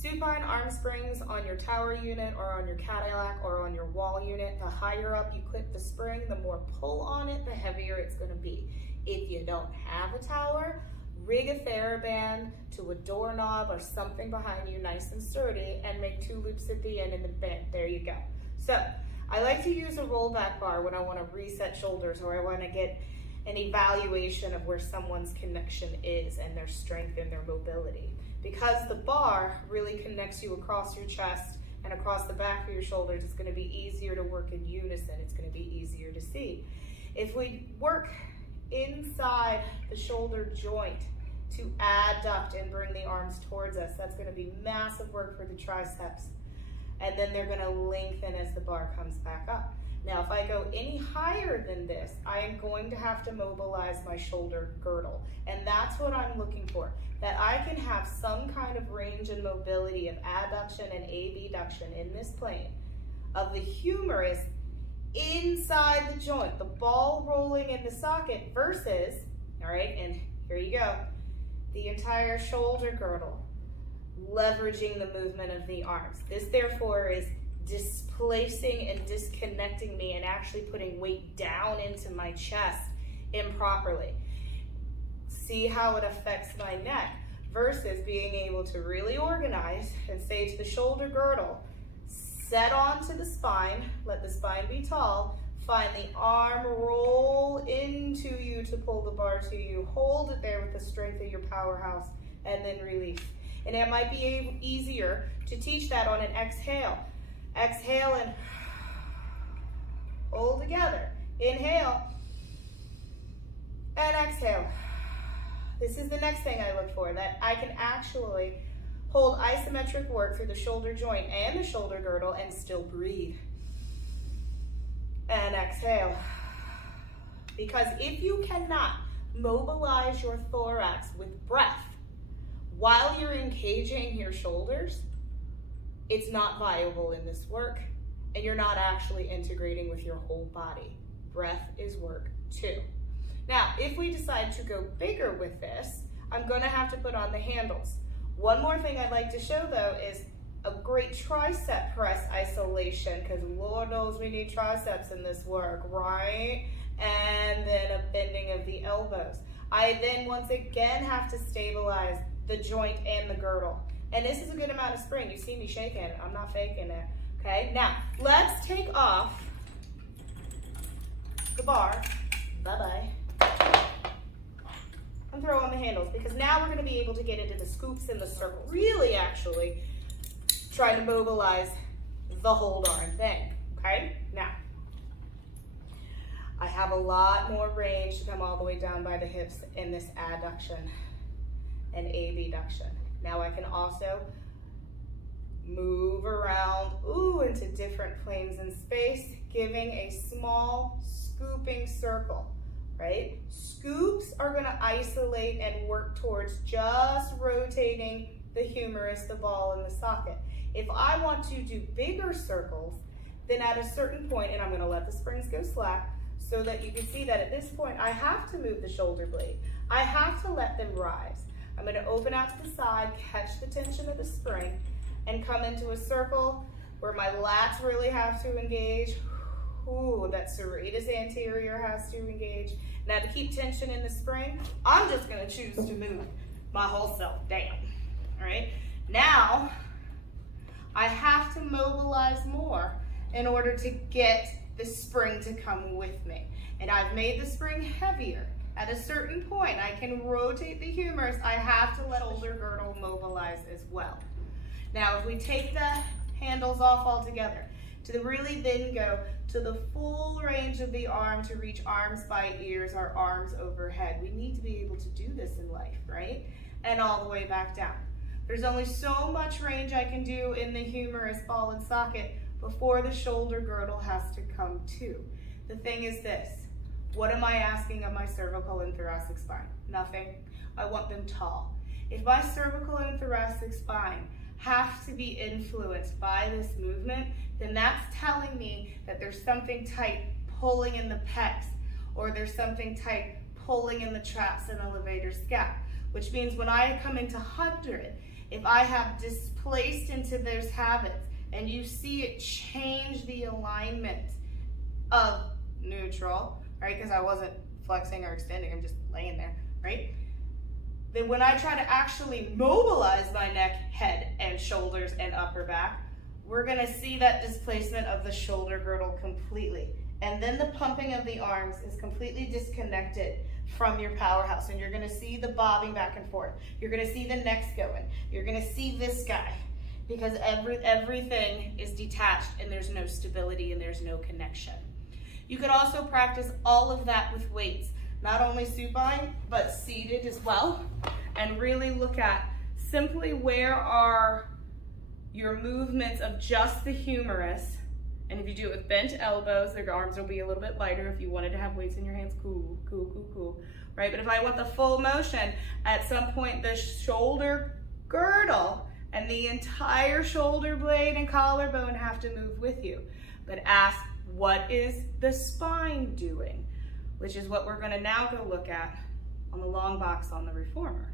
Supine arm springs on your tower unit or on your Cadillac or on your wall unit, the higher up you clip the spring, the more pull on it, the heavier it's going to be. If you don't have a tower, rig a TheraBand to a doorknob or something behind you nice and sturdy and make 2 loops at the end and the bend. There you go. So I like to use a rollback bar when I want to reset shoulders or I want to get an evaluation of where someone's connection is and their strength and their mobility. Because the bar really connects you across your chest and across the back of your shoulders, it's going to be easier to work in unison. It's going to be easier to see. If we work inside the shoulder joint to adduct and bring the arms towards us, that's going to be massive work for the triceps. And then they're going to lengthen as the bar comes back up. Now, if I go any higher than this, I am going to have to mobilize my shoulder girdle. And that's what I'm looking for, that I can have some kind of range and mobility of adduction and abduction in this plane of the humerus inside the joint, the ball rolling in the socket versus, all right, and here you go, the entire shoulder girdle, leveraging the movement of the arms. This, therefore, is displacing and disconnecting me and actually putting weight down into my chest improperly. See how it affects my neck versus being able to really organize and say to the shoulder girdle, set onto the spine, let the spine be tall, find the arm roll into you to pull the bar to you, hold it there with the strength of your powerhouse, and then release. And it might be easier to teach that on an exhale. Exhale and hold together. Inhale and exhale. This is the next thing I look for, that I can actually hold isometric work through the shoulder joint and the shoulder girdle and still breathe. And exhale. Because if you cannot mobilize your thorax with breath while you're engaging your shoulders, it's not viable in this work, and you're not actually integrating with your whole body. Breath is work too. Now, if we decide to go bigger with this, I'm going to have to put on the handles. One more thing I'd like to show, though, is a great tricep press isolation, because Lord knows we need triceps in this work, right? And then a bending of the elbows. I then, once again, have to stabilize the joint and the girdle. And this is a good amount of spring. You see me shaking. I'm not faking it. Okay, now let's take off the bar. Bye-bye. And throw on the handles, because now we're going to be able to get into the scoops and the circle. Really, actually, trying to mobilize the whole darn thing. Okay, now I have a lot more range to come all the way down by the hips in this adduction and abduction. Now I can also move around, into different planes in space, giving a small scooping circle, right? Scoops are gonna isolate and work towards just rotating the humerus, the ball, and the socket. If I want to do bigger circles, then at a certain point, and I'm gonna let the springs go slack so that you can see that at this point, I have to move the shoulder blade. I have to let them rise. I'm going to open out to the side, catch the tension of the spring, and come into a circle where my lats really have to engage. That serratus anterior has to engage. Now, to keep tension in the spring, I'm just going to choose to move my whole self down. All right? Now, I have to mobilize more in order to get the spring to come with me. And I've made the spring heavier. At a certain point, I can rotate the humerus. I have to let shoulder girdle mobilize as well. Now, if we take the handles off altogether, to really then go to the full range of the arm to reach arms by ears or arms overhead. We need to be able to do this in life, right? And all the way back down. There's only so much range I can do in the humerus, ball, and socket before the shoulder girdle has to come too. The thing is this. What am I asking of my cervical and thoracic spine? Nothing. I want them tall. If my cervical and thoracic spine have to be influenced by this movement, then that's telling me that there's something tight pulling in the pecs, or there's something tight pulling in the traps and elevator scap, which means when I come into 100 if I have displaced into those habits and you see it change the alignment of neutral, right? Because I wasn't flexing or extending, I'm just laying there, right? Then when I try to actually mobilize my neck, head, and shoulders and upper back, we're gonna see that displacement of the shoulder girdle completely. And then the pumping of the arms is completely disconnected from your powerhouse. And you're gonna see the bobbing back and forth. You're gonna see the necks going. You're gonna see this guy because everything is detached and there's no stability and there's no connection. You could also practice all of that with weights, not only supine, but seated as well. And really look at simply where are your movements of just the humerus. And if you do it with bent elbows, their arms will be a little bit lighter. If you wanted to have weights in your hands, cool, right? But if I want the full motion, at some point the shoulder girdle and the entire shoulder blade and collarbone have to move with you. But ask, what is the spine doing? Which is what we're gonna now go look at on the long box on the reformer.